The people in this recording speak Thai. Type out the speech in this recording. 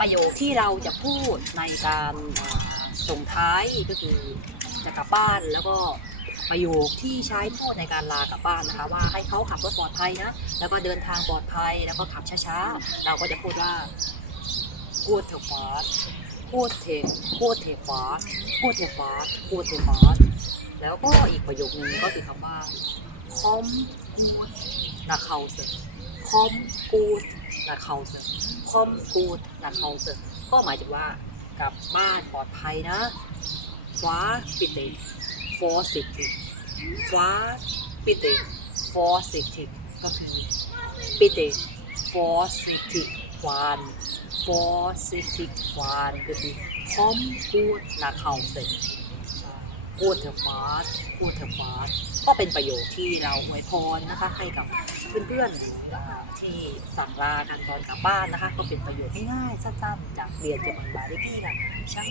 ประโยคที่เราจะพูดในการส่งท้ายก็คือจะกลับบ้านแล้วก็ประโยคที่ใช้พูดในการลากลับบ้านนะคะ ว่าให้เขาขับรถปลอดภัยนะ แล้วก็เดินทางปลอดภัยแล้วก็ขับช้าๆ เราก็จะพูดว่าพูดเถอะฟาสพูดเถอะพูดเถอะฟาสพูดเถอะฟาสพูดเถอะฟาสแล้วก็อีกประโยคนึงก็คือคำว่าคอมกูดนาเขาเซคอมกูด นาเขาเซคอมกูดนาเขาเซก็หมายถึงว่ากลับบ้านปลอดภัยนะฟ้าปิติฟอสิติฟ้าปิติฟอสิติก็คือปิติฟอสิติควานฟอสิติควานก็คือคอมกูดนาเขาเซพูดเถอะฟาสพูดเถอะ ก็เป็นประโยคที่เราอวยพรนะคะให้กับเพื่อนๆที่สั่งลากันตอนกลับบ้านนะคะ ก็เป็นประโยคง่ายๆสั้นๆจากเรียนจากบางบาริกี้ค่ะช่าง